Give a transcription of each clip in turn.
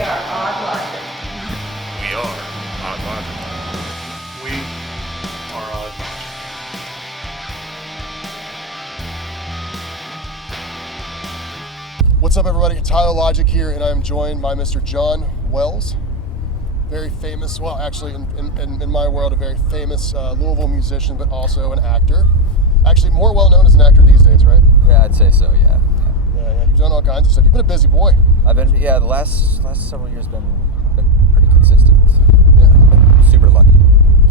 We are Odd Logic. We are Odd Logic. We are Odd Logic. What's up, everybody? It's Tyler Logic here, and I'm joined by Mr. John Wells. Very famous, well, actually, in my world, a very famous Louisville musician, but also an actor. Actually, more well-known as an actor these days, right? Yeah, I'd say so, yeah. Yeah, you've done all kinds of stuff. You've been a busy boy. I've been, the last several years been pretty consistent. Yeah. Been super lucky.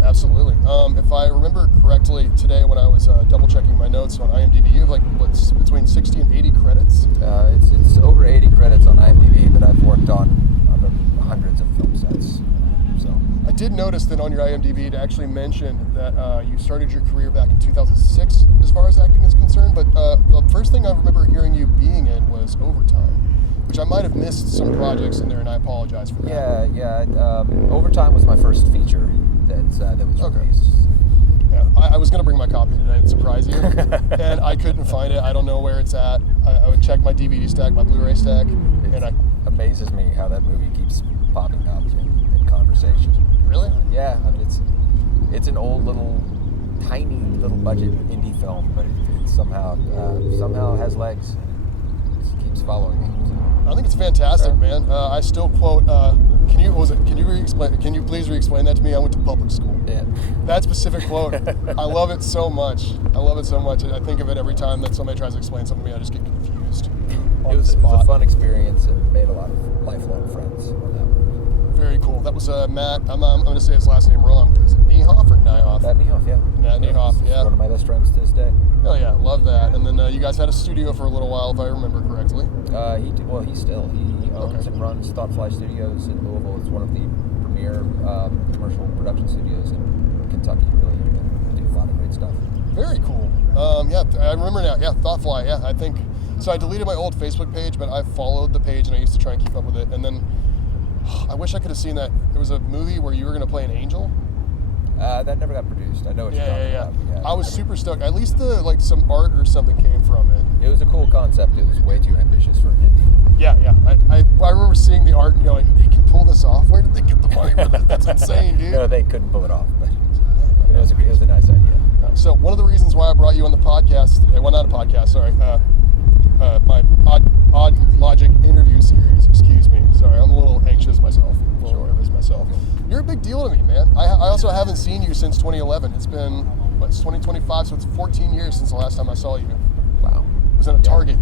Absolutely. If I remember correctly, today when I was double-checking my notes on IMDb, you have what's between 60 and 80 credits? It's over 80 credits on IMDb, but I've worked on hundreds of film sets. So I did notice that on your IMDb it actually mentioned that you started your career back in 2006 as far as acting is concerned, but the first thing I remember hearing you being in was Overtime, which I might have missed some projects in there, and I apologize for that. Yeah. Overtime was my first feature that was released. Yeah, I was going to bring my copy today and surprise you, and I couldn't find it. I don't know where it's at. I would check my DVD stack, my Blu-ray stack, and I amazes me how that movie keeps popping up in conversation. Really? Yeah, I mean it's an old tiny little budget indie film, but it somehow has legs. It keeps following me. I think it's fantastic, man. I still quote. Can you please re-explain that to me? I went to public school. Yeah. That specific quote, I love it so much. I think of it every time that somebody tries to explain something to me. I just get confused. It was a fun experience and made a lot of lifelong friends on that one. Very cool. That was Matt. I'm going to say his last name wrong. Is it Niehoff or Niehoff? Matt Niehoff, yeah. Matt Niehoff, yeah. One of my best friends to this day. Oh yeah, love that. And then you guys had a studio for a little while, if I remember correctly. He owns and runs Thoughtfly Studios in Louisville. It's one of the premier commercial production studios in Kentucky, really. They do a lot of great stuff. Very cool. Yeah, I remember now. Yeah, Thoughtfly. Yeah, I think. So I deleted my old Facebook page, but I followed the page and I used to try and keep up with it. And then I wish I could have seen that. There was a movie where you were going to play an angel. That never got produced. I know what you're talking about. Yeah, I was super stoked. At least some art or something came from it. It was a cool concept. It was way too ambitious for an indie. Yeah. I remember seeing the art and going, they can pull this off? Where did they get the money for that? That's insane, dude. No, they couldn't pull it off, but it was a nice idea. So one of the reasons why I brought you on the podcast today, well, not a podcast, sorry, my Odd Logic interview series, excuse me. Sorry, I'm a little anxious myself, a little nervous myself. You're a big deal to me, man. I also haven't seen you since 2011. It's been, it's 2025, so it's 14 years since the last time I saw you. Wow. It was in a Target.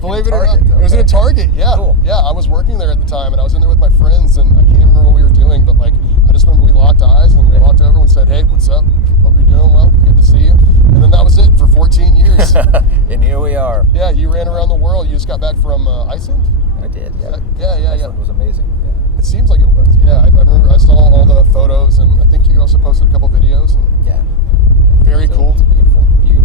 Believe it or not. It was in a Target, yeah. Cool. Yeah, I was working there at the time, and I was in there with my friends, and I can't remember what we were doing, but I just remember we locked eyes, and we walked over, and we said, hey, what's up? Hope you're doing well. Good to see you. And then that was it for 14 years. And here we are. Yeah, you ran around the world. You just got back from Iceland? I did, yeah. Yeah. Iceland was amazing, yeah. It seems like it was. Yeah, I remember I saw all the photos, and I think you also posted a couple videos. And yeah. Very cool. It's a beautiful country.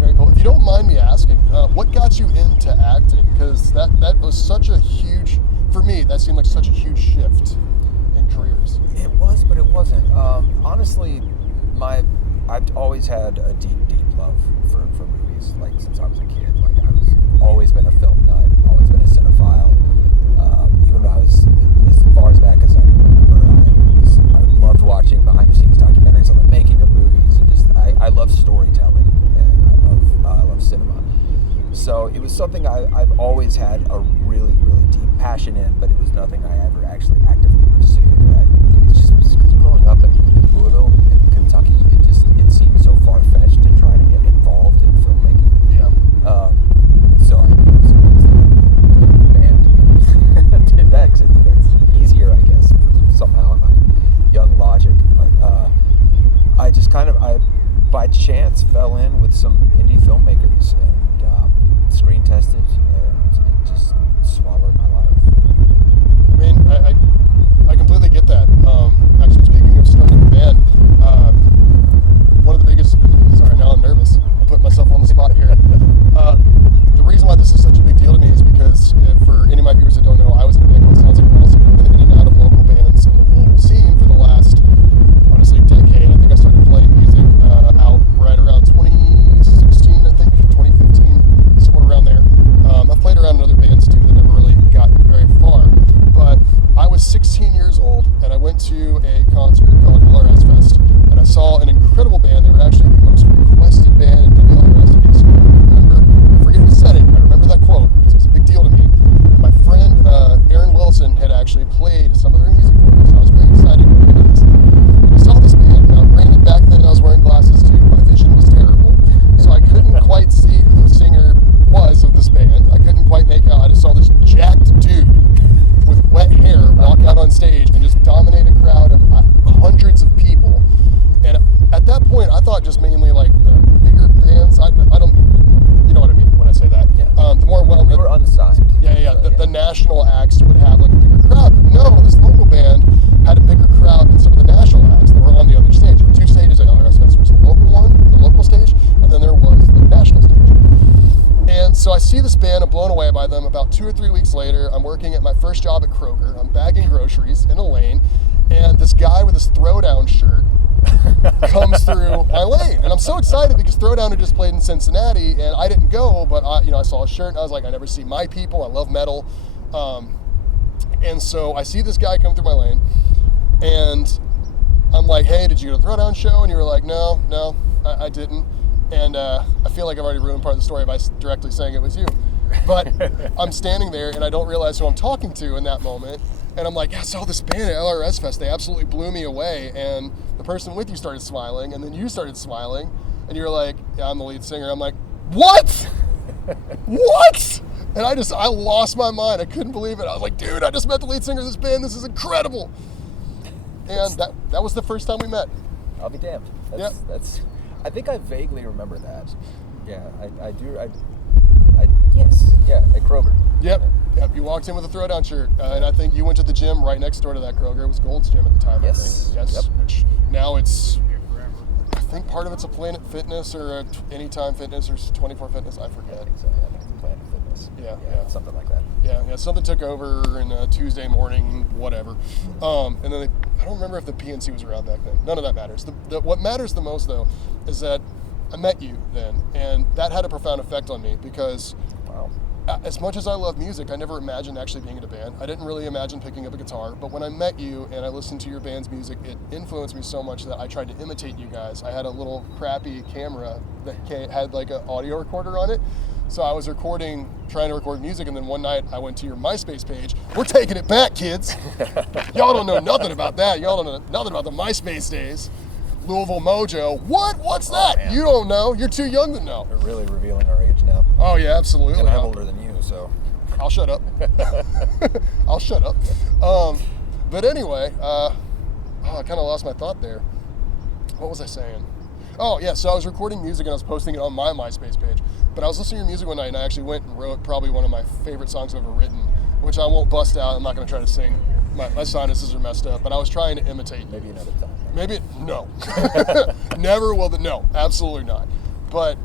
Very cool. If you don't mind me asking, what got you into acting? Because that was such a huge, for me, that seemed like such a huge shift in careers. It was, but it wasn't. Honestly, I've always had a deep love for movies, since I was a kid. I've always been a film nut, always been a cinephile. Even when I was as far as back as I can remember, I loved watching behind-the-scenes documentaries on the making of movies, and I love storytelling, and I love cinema. So it was something I've always had a really deep passion in, but it was nothing I ever actually actively pursued. I think it's just because growing up in Louisville, in Kentucky, it seemed so far-fetched to try to get involved in filmmaking. Yeah. So I was in a band. Did that because it's easier, I guess, somehow in my young logic. But I just I by chance fell in with some indie filmmakers and screen tested, and it just swallowed my life. I mean, I completely get that. Actually, speaking of starting a band, one of the biggest, sorry, now so I see this band, I'm blown away by them. About 2 or 3 weeks later, I'm working at my first job at Kroger. I'm bagging groceries in a lane, and this guy with his Throwdown shirt comes through my lane. And I'm so excited because Throwdown had just played in Cincinnati, and I didn't go, but I saw his shirt, and I was like, I never see my people. I love metal. And so I see this guy come through my lane, and I'm like, hey, did you go to the Throwdown show? And you were like, no, I didn't. And I feel like I've already ruined part of the story by directly saying it was you. But I'm standing there, and I don't realize who I'm talking to in that moment. And I'm like, yeah, I saw this band at LRS Fest. They absolutely blew me away. And the person with you started smiling, and then you started smiling. And you're like, yeah, I'm the lead singer. I'm like, what? What? And I lost my mind. I couldn't believe it. I was like, dude, I just met the lead singer of this band. This is incredible. And that was the first time we met. I'll be damned. That's. I think I vaguely remember that. Yeah, I do. Yes. Yeah, at Kroger. Yep. You walked in with a Throwdown shirt, and I think you went to the gym right next door to that Kroger. It was Gold's Gym at the time. Yes. I think. Yes. Yep. Which now it's. I think part of it's a Planet Fitness or a Anytime Fitness or 24 Fitness. I forget. I think so. Yeah, I think it's Planet Fitness. Yeah. Something like that. Yeah. Something took over in Tuesday morning, whatever. And then I don't remember if the PNC was around back then. None of that matters. What matters the most, though, is that I met you then, and that had a profound effect on me because Wow. As much as I love music, I never imagined actually being in a band. I didn't really imagine picking up a guitar, but when I met you and I listened to your band's music, it influenced me so much that I tried to imitate you guys. I had a little crappy camera that had like an audio recorder on it. So I was trying to record music, and then one night I went to your MySpace page. We're taking it back, kids. Y'all don't know nothing about that. Y'all don't know nothing about the MySpace days. Louisville Mojo. What? What's that? Man. You don't know. You're too young to know. We're really revealing our age now. Oh, yeah, absolutely. And I'm older than you, so. I'll shut up. I'll shut up. But anyway, I kind of lost my thought there. What was I saying? Oh, yeah, so I was recording music and I was posting it on my MySpace page. But I was listening to your music one night and I actually went and wrote probably one of my favorite songs I've ever written, which I won't bust out. I'm not going to try to sing. My sinuses are messed up, but I was trying to imitate you. Maybe another time. No. Never will. No, absolutely not. But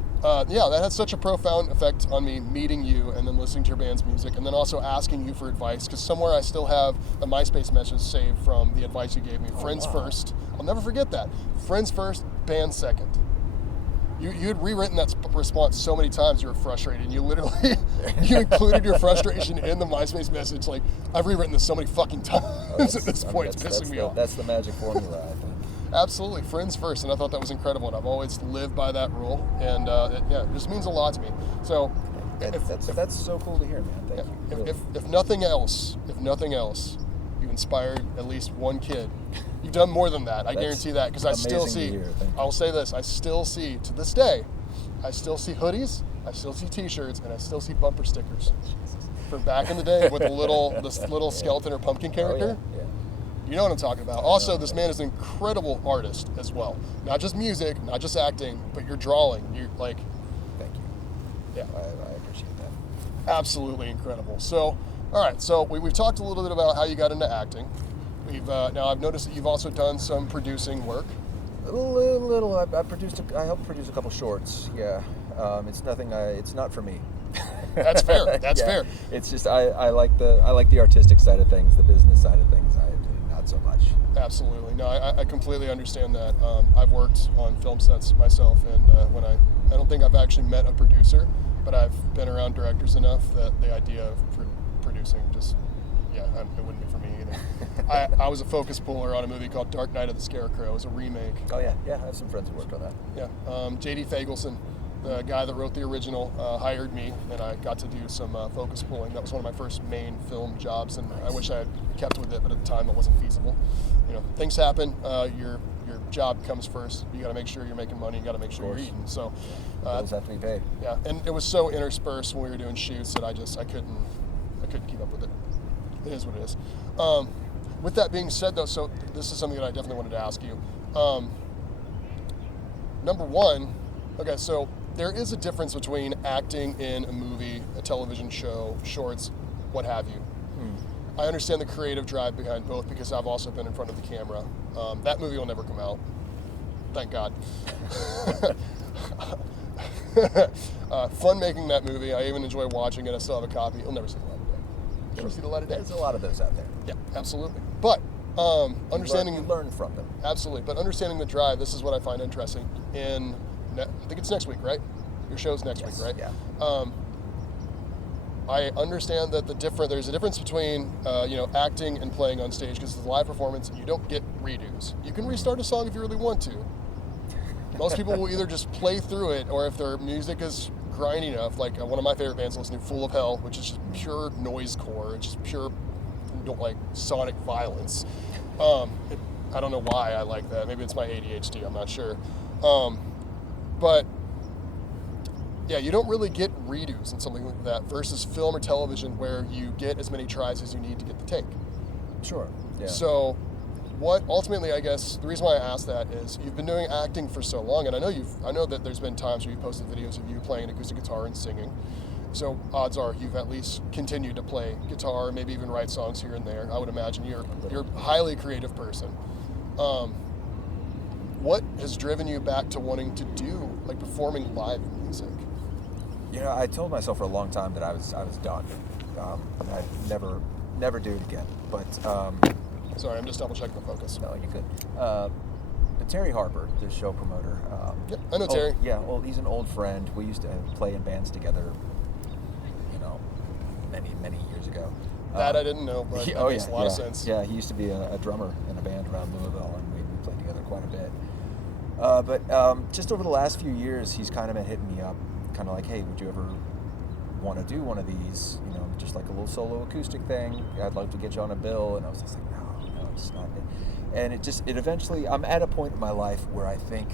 yeah, that had such a profound effect on me, meeting you and then listening to your band's music and then also asking you for advice, because somewhere I still have a MySpace message saved from the advice you gave me. Friends first. I'll never forget that. Friends first, band second. You had rewritten that response so many times you were frustrated. And you literally, you included your frustration in the MySpace message. Like, I've rewritten this so many fucking times at this point. It's pissing me off. That's the magic formula, I think. Absolutely, friends first, and I thought that was incredible, and I've always lived by that rule, and it just means a lot to me. So, That's so cool to hear, man. Thank you. Really. If nothing else, you inspired at least one kid. You've done more than that. I guarantee that, because I still amazing to see. hear. Thank you. I'll say this: I still see to this day. I still see hoodies. I still see T-shirts, and I still see bumper stickers from back in the day with this little skeleton or pumpkin character. Oh, yeah. You know what I'm talking about. Also, this man is an incredible artist as well. Not just music, not just acting, but your drawing. You like. Thank you. Yeah. I appreciate that. Absolutely incredible. So, all right. So we've talked a little bit about how you got into acting. Now I've noticed that you've also done some producing work. A little. I helped produce a couple shorts. Yeah. It's nothing. It's not for me. That's fair. That's fair. It's just I like the artistic side of things, the business side of things. I do not so much. Absolutely. No, I completely understand that. I've worked on film sets myself, and I don't think I've actually met a producer, but I've been around directors enough that the idea of producing just, it wouldn't be for me either. I was a focus puller on a movie called Dark Knight of the Scarecrow. It was a remake. Oh yeah. I have some friends who worked on that. Yeah. J.D. Fagelson, the guy that wrote the original, hired me, and I got to do some focus pulling. That was one of my first main film jobs, and I wish I had kept with it, but at the time it wasn't feasible. You know, things happen. Your job comes first. You got to make sure you're making money. You got to make sure you're eating. So bills have to be paid. Yeah, and it was so interspersed when we were doing shoots that I couldn't keep up with it. It is what it is. With that being said, though, so this is something that I definitely wanted to ask you. Number one, okay, so there is a difference between acting in a movie, a television show, shorts, what have you. I understand the creative drive behind both because I've also been in front of the camera. That movie will never come out. Thank God. Fun making that movie. I even enjoy watching it. I still have a copy. It'll never see the light of day. Never see the light of day. There's a lot of those out there. Yeah, absolutely. But understanding you learn from them. Absolutely, but understanding the drive. This is what I find interesting. I think it's next week, right? Your show's next week, right? Yeah. I understand that there's a difference between acting and playing on stage, because it's a live performance and you don't get redos. You can restart a song if you really want to. Most people will either just play through it, or if their music is grindy enough, like one of my favorite bands listening to Full of Hell, which is just pure noisecore. It's just pure, like, sonic violence. I don't know why I like that. Maybe it's my ADHD. I'm not sure. But yeah, you don't really get redos in something like that versus film or television, where you get as many tries as you need to get the take. Sure. Yeah. So what ultimately, I guess, the reason why I asked that is you've been doing acting for so long, and I know that there's been times where you've posted videos of you playing an acoustic guitar and singing. So odds are you've at least continued to play guitar, maybe even write songs here and there. I would imagine you're a highly creative person. What has driven you back to wanting to do, like, performing live music? I told myself for a long time that I was done. I'd never do it again. But Sorry, I'm just double checking the focus. no, you could. But Terry Harper, the show promoter. Yep, I know Terry. Yeah, well, he's an old friend. We used to play in bands together, many years ago. That I didn't know, but that makes a lot of sense. Yeah, he used to be a drummer in a band around Louisville, and we played together quite a bit. But just over the last few years, he's kind of been hitting me up, kind of like, hey, would you ever want to do one of these? Just like a little solo acoustic thing. I'd love to get you on a bill. And I was just like, no, it's not it. And it eventually, I'm at a point in my life where I think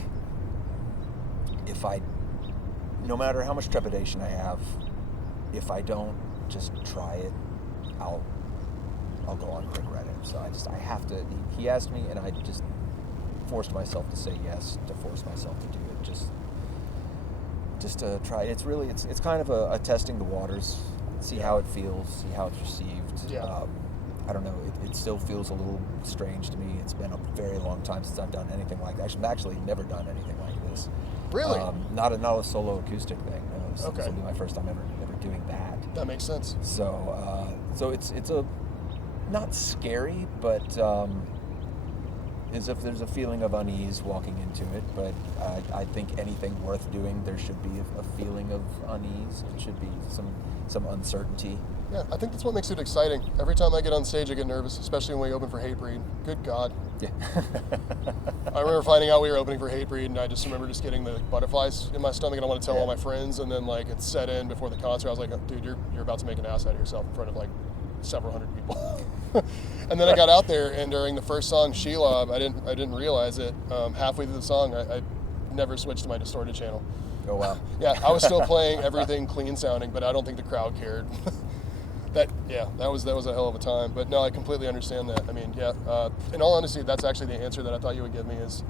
no matter how much trepidation I have, if I don't just try it, I'll go on to regret it. So I have to. He asked me, and I just forced myself to say yes, to force myself to do it, just to try. It's kind of a testing the waters, see how it feels, see how it's received. Yeah. I don't know. It still feels a little strange to me. It's been a very long time since I've done anything like that. I've actually never done anything like this. Really? Not a solo acoustic thing. No, Okay. This will be my first time ever doing that. That makes sense. So it's a not scary, but as if there's a feeling of unease walking into it. But I think anything worth doing, there should be a feeling of unease. It should be some uncertainty. Yeah, I think that's what makes it exciting. Every time I get on stage, I get nervous, especially when we open for Hatebreed. Good God. Yeah. I remember finding out we were opening for Hatebreed, and I just remember just getting the butterflies in my stomach, and I want to tell all my friends, and then, like, it set in before the concert. I was like, oh, dude, you're about to make an ass out of yourself in front of, like, several hundred people. And then I got out there, and during the first song, Sheila, I didn't realize it. Halfway through the song, I never switched to my distorted channel. Oh, wow. Yeah, I was still playing everything clean sounding, but I don't think the crowd cared. That was a hell of a time. But no, I completely understand that. I mean, in all honesty, that's actually the answer that I thought you would give me, is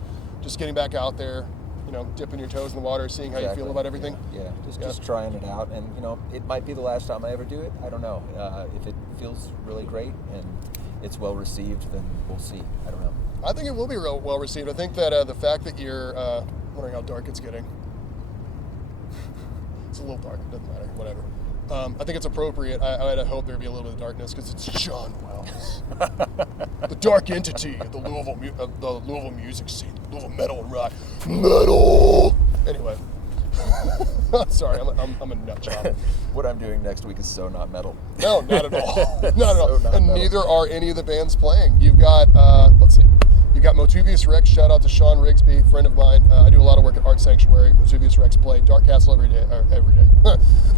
just getting back out there, dipping your toes in the water, seeing how you feel about everything. Yeah. Just trying it out. And, it might be the last time I ever do it. I don't know. If it feels really great and it's well received, then we'll see. I don't know. I think it will be well received. I think that the fact that you're wondering how dark it's getting. It's a little dark. It doesn't matter. Whatever. I think it's appropriate. I had hoped there'd be a little bit of darkness because it's John Wells, the dark entity of the Louisville music scene, Louisville metal and rock. Metal. Anyway, sorry, I'm a nut job. What I'm doing next week is so not metal. No, not at all. Not at all. So not And metal. neither are any of the bands playing. You've got let's see. You've got Motuvius Rex. Shout out to Sean Rigsby, friend of mine. I do a lot of work at Art Sanctuary. Motuvius Rex play Dark Castle every day.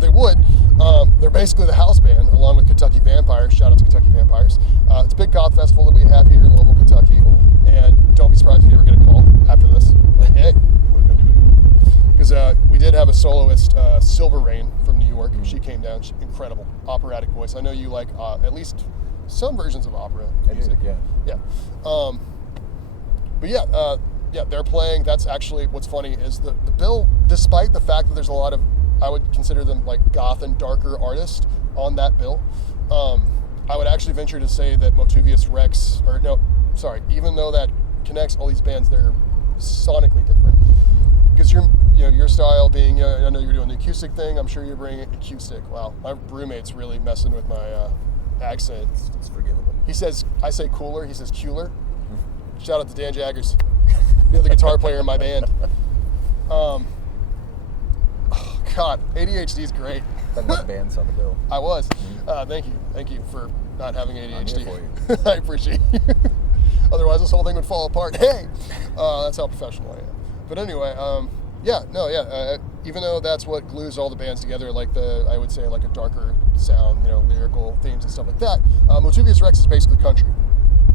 They would. They're basically the house band, along with Kentucky Vampires. Shout out to Kentucky Vampires. It's a big goth festival that we have here in Louisville, Kentucky. And don't be surprised if you ever get a call after this. Hey, we're going to do it again. Because we did have a soloist, Silver Rain from New York. She came down. She's incredible operatic voice. I know you like at least some versions of opera music. Yeah. But they're playing. That's actually what's funny is the bill, despite the fact that there's a lot of, I would consider them like goth and darker artists on that bill, I would actually venture to say that Motuvius Rex, even though that connects all these bands, they're sonically different. Because your style being, I know you're doing the acoustic thing. I'm sure you're bringing acoustic. Wow, my roommate's really messing with my accent. It's forgivable. He says, I say cooler. He says cooler. Shout out to Dan Jaggers, the other guitar player in my band. Oh God, ADHD is great. That one band's on the bill. I was. Thank you for not having ADHD. I'm here for I appreciate you. Otherwise, this whole thing would fall apart. Hey, that's how professional I am. But anyway, even though that's what glues all the bands together, like I would say like a darker sound, lyrical themes and stuff like that. Motuvius Rex is basically country.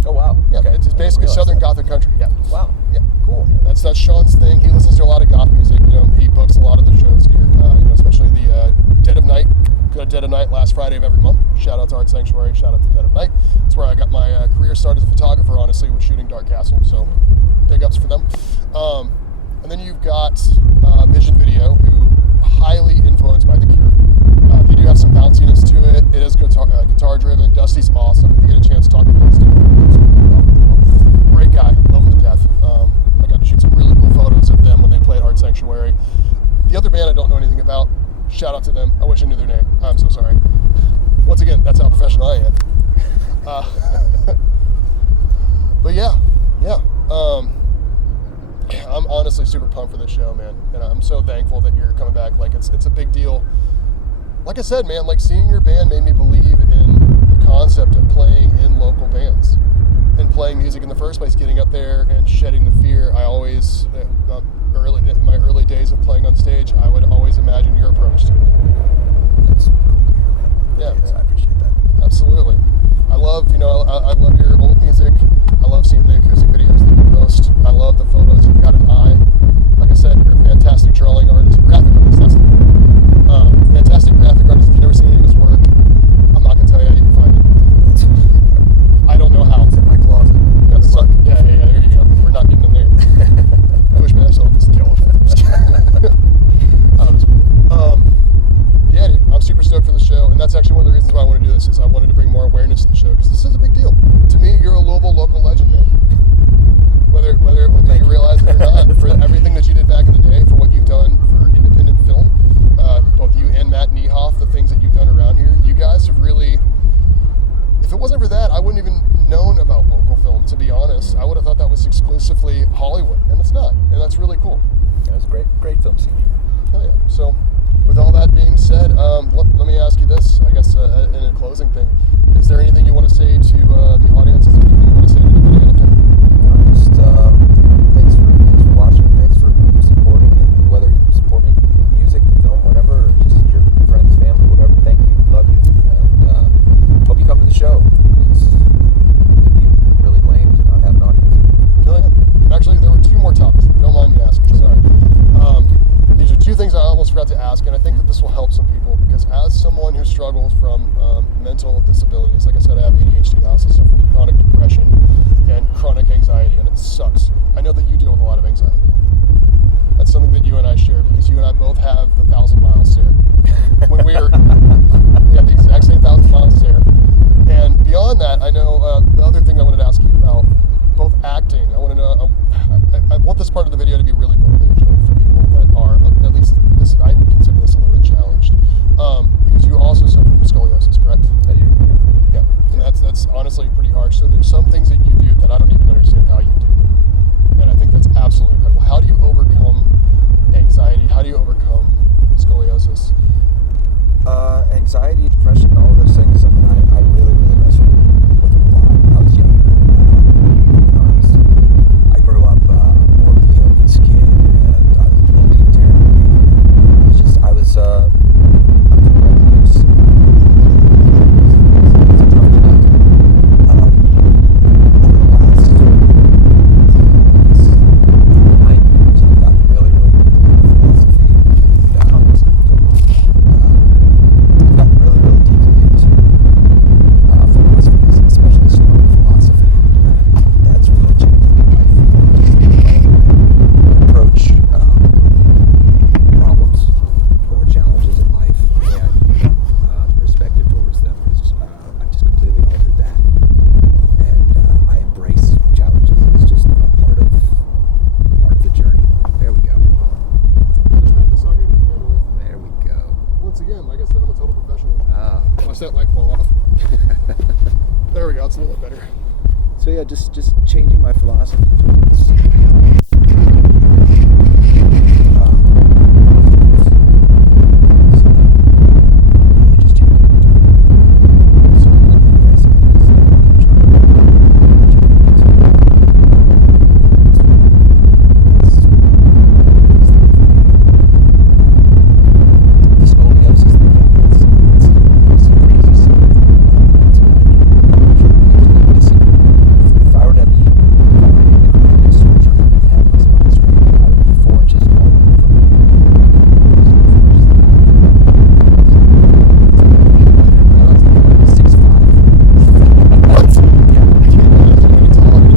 Oh wow. Yeah, Okay. it's basically Southern Gothic country. Yeah. Wow. Yeah. Cool. Yeah, that's Sean's thing. He listens to a lot of goth music. He books a lot of the shows here. Especially the Dead of Night. Go to Dead of Night last Friday of every month. Shout out to Art Sanctuary. Shout out to Dead of Night. That's where I got my career start as a photographer. Honestly, was shooting Dark Castle. So big ups for them. And then you've got Vision Video, who highly influenced by The Cure. They do have some bounciness to it. It is guitar driven. Dusty's awesome. If you get a chance to talk to Dusty, great guy, love him to death. I got to shoot some really cool photos of them when they played Art Sanctuary. The other band I don't know anything about. Shout out to them. I wish I knew their name. I'm so sorry. Once again, that's how professional I am. But yeah. I'm honestly super pumped for this show, man. And I'm so thankful that you're coming back. Like, it's a big deal. Like I said, man, like seeing your band made me believe in the concept of playing in local bands and playing music in the first place, getting up there and shedding the fear. I always, in my early days of playing on stage, I would always imagine your approach to it. That's cool to hear, man. Yeah. Yes, I appreciate that. Absolutely. I love, I love your old music. I love seeing the acoustic videos that you post. I love the photos. You've got an eye. Like I said, you're a fantastic drawing artist, graphic artist. That's the fantastic graphic artist. If you've never seen any of his work, I'm not going to tell you how you can find it. I don't know how. It's in my closet. Yeah, there you go. We're not getting in there. Push me, I sold this skeleton. Yeah, dude, I'm super stoked for the show, and that's actually one of the reasons why I want to do this, is I wanted to bring more awareness to the show, because this is a big deal. To me, you're a Louisville local legend, man. Whether you realize it or not, for everything that you did back in the day, for what you've done for independent film, both you and Matt Niehoff, the things that you've done around here, you guys have really, if it wasn't for that, I wouldn't even known about local film, to be honest. I would have thought that was exclusively Hollywood, and it's not, and that's really cool. It was a great film scene here. Oh, yeah. So, with all that being said, let me ask you this, I guess, in a closing thing. Is there anything you want to say to the audience? Is there anything you want to say to anybody out there? No, just thanks for watching. Thanks for supporting, and whether you support me with music, the film, whatever, or just your friends, family, whatever. Thank you, love you, and hope you come to the show, because it'd be really lame to not have an audience. No, yeah. Actually, there were two more topics, if you don't mind me asking. Sorry. These are two things I almost forgot to ask, and I think that this will help some people, because as someone who struggles from mental disabilities, like I said, I have ADHD, I also suffer from chronic depression and chronic anxiety, and it sucks. I know that you deal with a lot of anxiety. That's something that you and I share, because you and I both have the 1,000 mile stare. When we have the exact same 1,000 mile stare. And beyond that, I know the other thing I wanted to ask you about, both acting. I want to know, I want this part of the video to be really motivational for people that are, at least this, I would consider this a little bit challenged. Because you also suffer from scoliosis, correct? I do. Yeah. And that's honestly pretty harsh. So there's some things that you do that I don't even understand how you do them. And I think that's absolutely incredible. How do you overcome anxiety? How do you overcome scoliosis? Anxiety, depression, all of those things. I mean, I really mess with them a lot when I was younger. I grew up a morbidly obese kid, and I was bullied terribly. I was a recluse. It's a tough once again, like I said, I'm a total professional. Ah. Watch that light fall off. There we go. It's a little bit better. So yeah, just changing my philosophy towards just changing my tone. So basically it's the scoliosis thing, it's crazy secret. It's a if I were to be cardiac surgery and have my spine straightened, I would be 4 inches tall from 6'5". What? Yeah. I can't imagine any taller than you.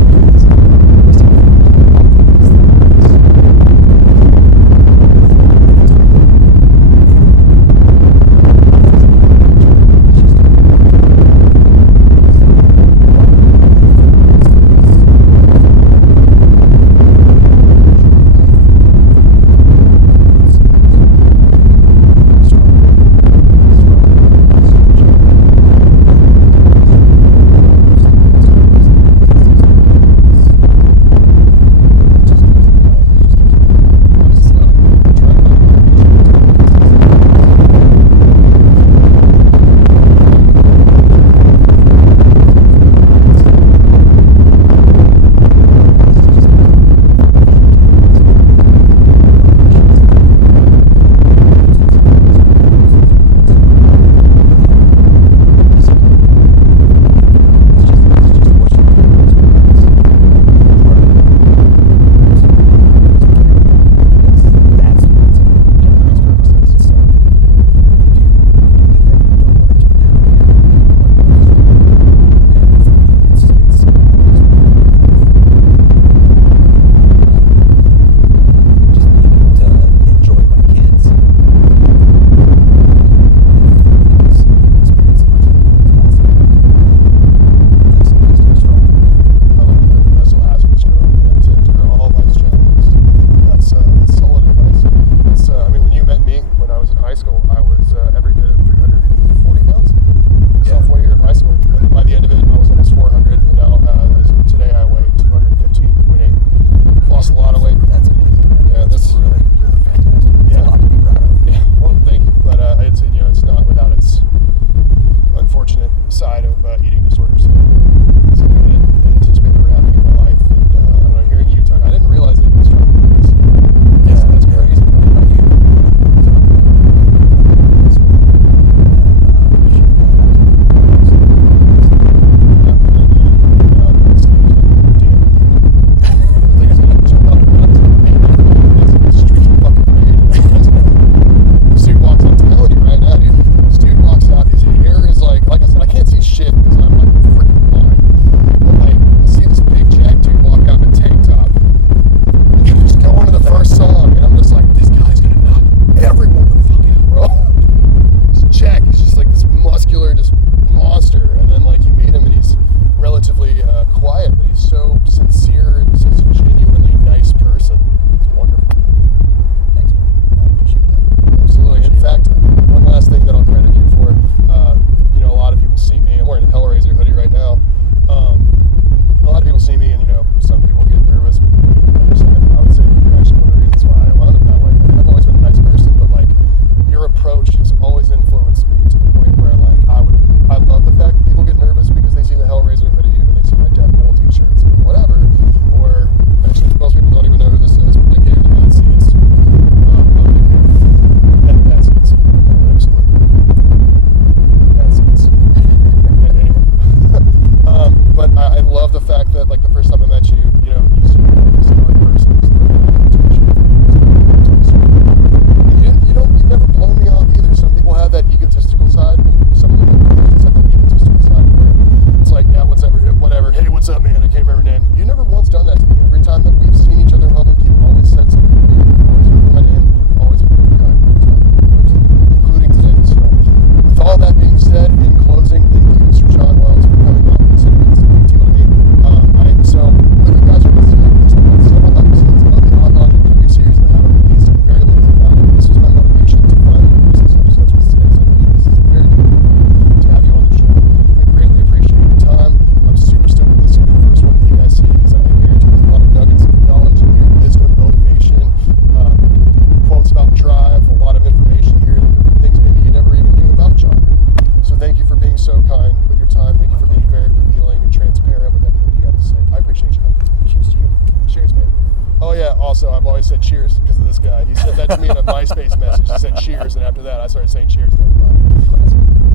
also, I've always said cheers because of this guy. He said that to me in a MySpace message. He said cheers, and after that, I started saying cheers to everybody.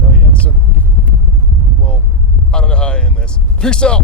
Oh yeah. So, well, I don't know how I end this. Peace out.